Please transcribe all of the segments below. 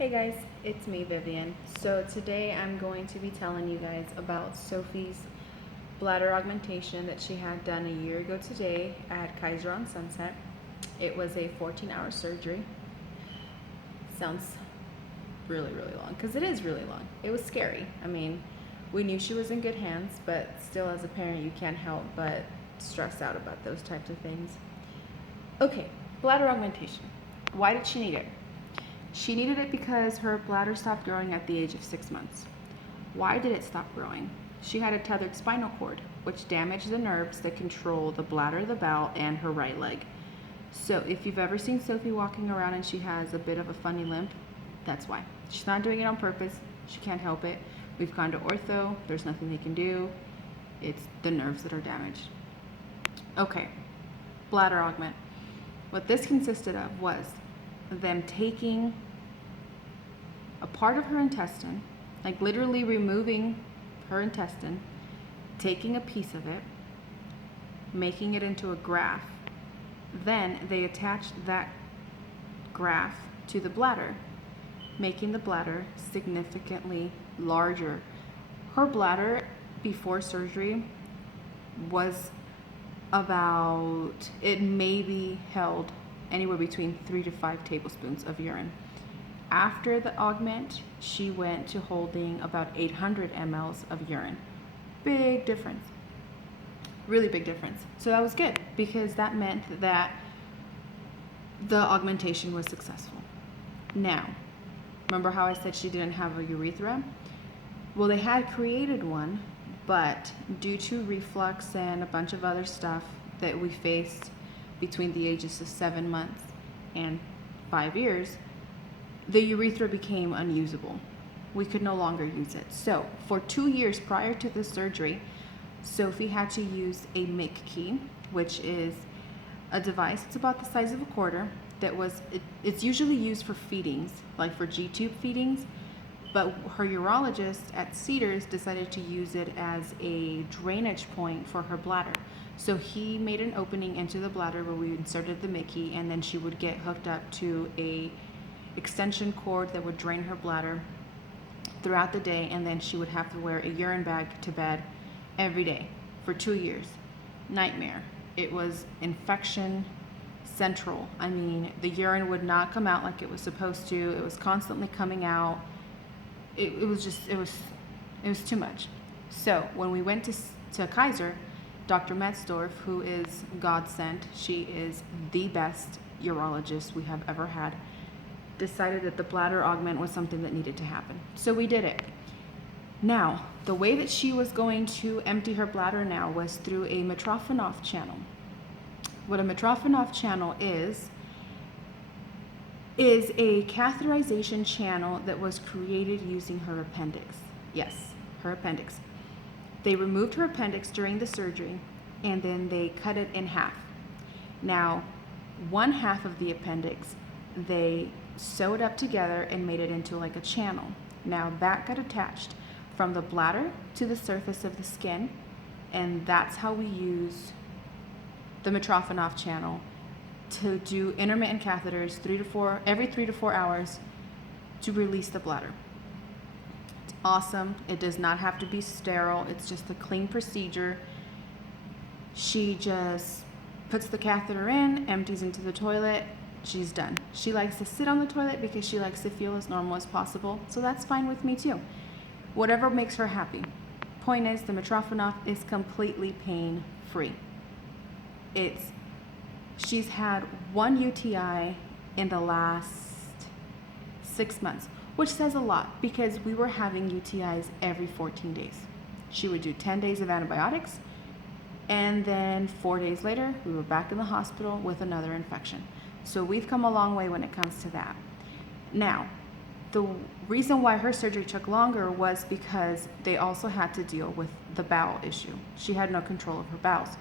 Hey guys, it's me, Vivian. So today I'm going to be telling you guys about Sophie's bladder augmentation that she had done a year ago today at Kaiser on Sunset. It was a 14-hour surgery. Sounds really long, because it is really long. It was scary. I mean, we knew she was in good hands, but still as a parent you can't help but stress out about those types of things. Okay, bladder augmentation. Why did she need it? She needed it because her bladder stopped growing at the age of 6 months. Why did it stop growing? She had a tethered spinal cord, which damaged the nerves that control the bladder, the bowel, and her right leg. So if you've ever seen Sophie walking around and she has a bit of a funny limp, that's why. She's not doing it on purpose. She can't help it. We've gone to ortho. There's nothing they can do. It's the nerves that are damaged. Okay, bladder augment. What this consisted of was them taking a part of her intestine, like literally removing her intestine, taking a piece of it, making it into a graft. Then they attached that graft to the bladder, making the bladder significantly larger. Her bladder before surgery was it maybe held anywhere between 3 to 5 tablespoons of urine. After the augment, she went to holding about 800 mLs of urine. Big difference. Really big difference. So that was good because that meant that the augmentation was successful. Now, remember how I said she didn't have a urethra? Well, they had created one, but due to reflux and a bunch of other stuff that we faced between the ages of 7 months and 5 years, the urethra became unusable. We could no longer use it. So for 2 years prior to the surgery, Sophie had to use a MIC key, which is a device. It's about the size of a quarter. It's usually used for feedings, like for G-tube feedings, but her urologist at Cedars decided to use it as a drainage point for her bladder. So he made an opening into the bladder where we inserted the Mickey, and then she would get hooked up to a extension cord that would drain her bladder throughout the day, and then she would have to wear a urine bag to bed every day for 2 years. Nightmare. It was infection central. I mean, the urine would not come out like it was supposed to. It was constantly coming out. It was too much. So when we went to Kaiser, Dr. Metzdorf, who is God sent, she is the best urologist we have ever had, decided that the bladder augment was something that needed to happen. So we did it. Now, the way that she was going to empty her bladder now was through a Mitrofanoff channel. What a Mitrofanoff channel is a catheterization channel that was created using her appendix. Yes, her appendix. They removed her appendix during the surgery, and then they cut it in half. Now, one half of the appendix, they sewed up together and made it into like a channel. Now, that got attached from the bladder to the surface of the skin, and that's how we use the Mitrofanoff channel to do intermittent catheters every 3 to 4 hours to release the bladder. It's awesome. It does not have to be sterile. It's just a clean procedure. She just puts the catheter in, empties into the toilet, she's done. She likes to sit on the toilet because she likes to feel as normal as possible, so that's fine with me too. Whatever makes her happy. Point is, the Mitrofanoff is completely pain-free. She's had 1 UTI in the last 6 months, which says a lot because we were having UTIs every 14 days. She would do 10 days of antibiotics, and then 4 days later, we were back in the hospital with another infection. So we've come a long way when it comes to that. Now, the reason why her surgery took longer was because they also had to deal with the bowel issue. She had no control of her bowels.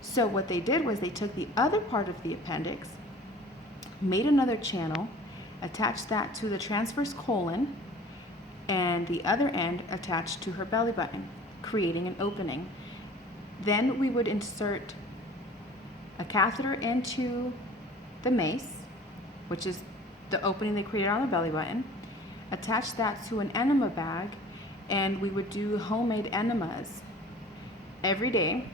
So what they did was they took the other part of the appendix, made another channel, attached that to the transverse colon, and the other end attached to her belly button, creating an opening. Then we would insert a catheter into the mace, which is the opening they created on the belly button, attach that to an enema bag, and we would do homemade enemas every day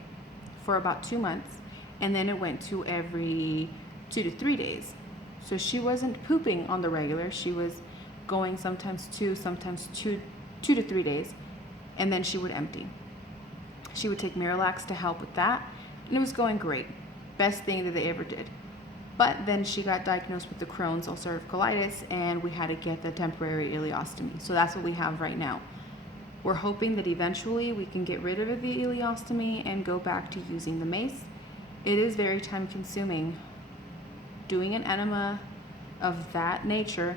for about 2 months, and then it went to every 2 to 3 days. So she wasn't pooping on the regular. She was going sometimes two to 3 days, and then she would empty. She would take Miralax to help with that, and it was going great. Best thing that they ever did. But then she got diagnosed with the Crohn's ulcerative colitis, and we had to get the temporary ileostomy. So that's what we have right now. We're hoping that eventually we can get rid of the ileostomy and go back to using the mace. It is very time consuming. Doing an enema of that nature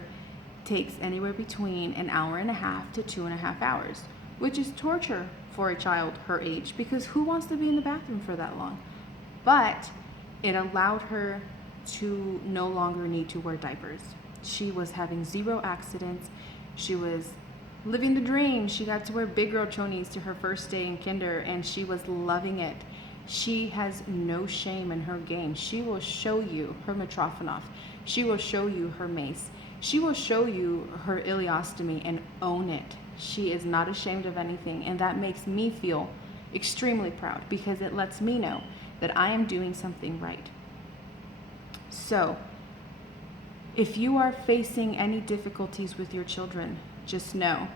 takes anywhere between an hour and a half to 2.5 hours, which is torture for a child her age, because who wants to be in the bathroom for that long? But it allowed her to no longer need to wear diapers. She was having 0 accidents. She was living the dream. She got to wear big girl chonies to her first day in kinder, and she was loving it. She has no shame in her game. She will show you her Mitrofanoff. She will show you her mace. She will show you her ileostomy and own it. She is not ashamed of anything, and that makes me feel extremely proud, because it lets me know that I am doing something right. So, if you are facing any difficulties with your children, just know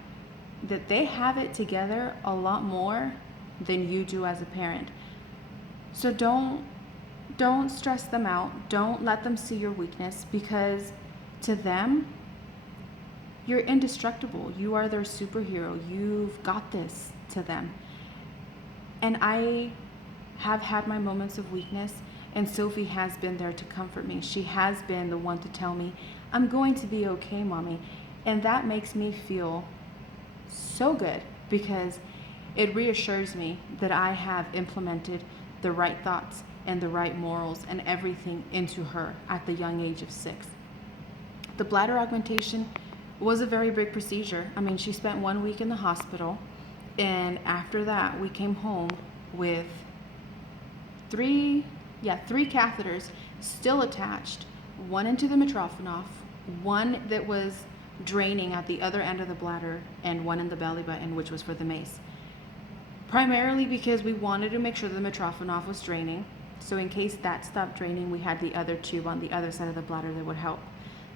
that they have it together a lot more than you do as a parent. So don't stress them out. Don't let them see your weakness, because to them, you're indestructible. You are their superhero. You've got this to them. And I have had my moments of weakness, and Sophie has been there to comfort me. She has been the one to tell me, I'm going to be okay, Mommy. And that makes me feel so good, because it reassures me that I have implemented the right thoughts and the right morals and everything into her at the young age of 6. The bladder augmentation was a very big procedure. I mean, she spent 1 week in the hospital, and after that we came home with three catheters still attached, one into the Mitrofanoff, one that was draining at the other end of the bladder, and one in the belly button, which was for the mace. Primarily because we wanted to make sure the Mitrofanoff was draining, so in case that stopped draining, we had the other tube on the other side of the bladder that would help.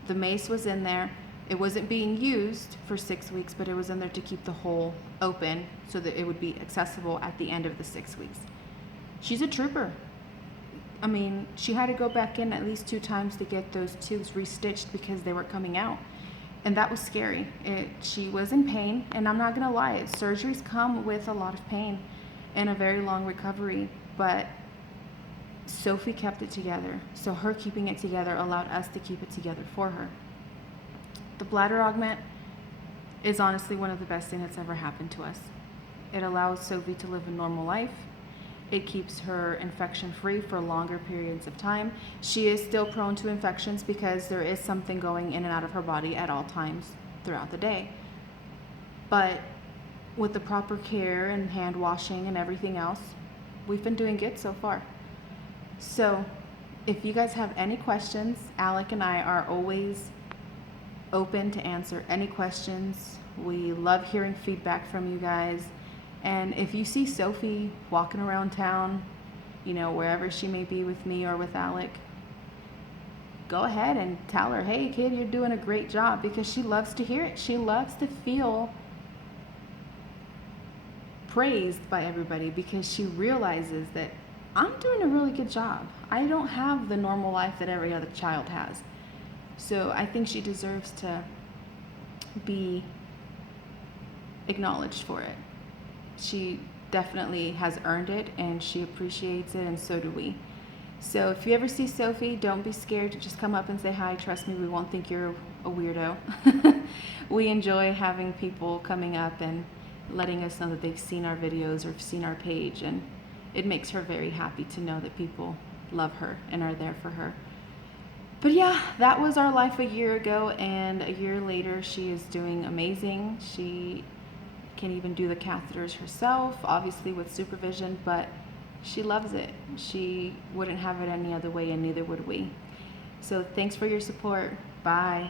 The mace was in there. It wasn't being used for 6 weeks, but it was in there to keep the hole open so that it would be accessible at the end of the 6 weeks. She's a trooper. I mean, she had to go back in at least 2 times to get those tubes restitched because they were coming out. And that was scary. She was in pain, and I'm not gonna lie, surgeries come with a lot of pain and a very long recovery, but Sophie kept it together. So her keeping it together allowed us to keep it together for her. The bladder augment is honestly one of the best things that's ever happened to us. It allows Sophie to live a normal life. It keeps her infection free for longer periods of time. She is still prone to infections because there is something going in and out of her body at all times throughout the day. But with the proper care and hand washing and everything else, we've been doing good so far. So if you guys have any questions, Alec and I are always open to answer any questions. We love hearing feedback from you guys. And if you see Sophie walking around town, you know, wherever she may be with me or with Alec, go ahead and tell her, hey kid, you're doing a great job, because she loves to hear it. She loves to feel praised by everybody, because she realizes that I'm doing a really good job. I don't have the normal life that every other child has. So I think she deserves to be acknowledged for it. She definitely has earned it, and she appreciates it, and so do we. So if you ever see Sophie, don't be scared to just come up and say hi. Trust me, we won't think you're a weirdo. We enjoy having people coming up and letting us know that they've seen our videos or seen our page, and it makes her very happy to know that people love her and are there for her. But yeah, that was our life a year ago, and a year later she is doing amazing. She can even do the catheters herself, obviously with supervision, but she loves it. She wouldn't have it any other way, and neither would we. So thanks for your support. Bye.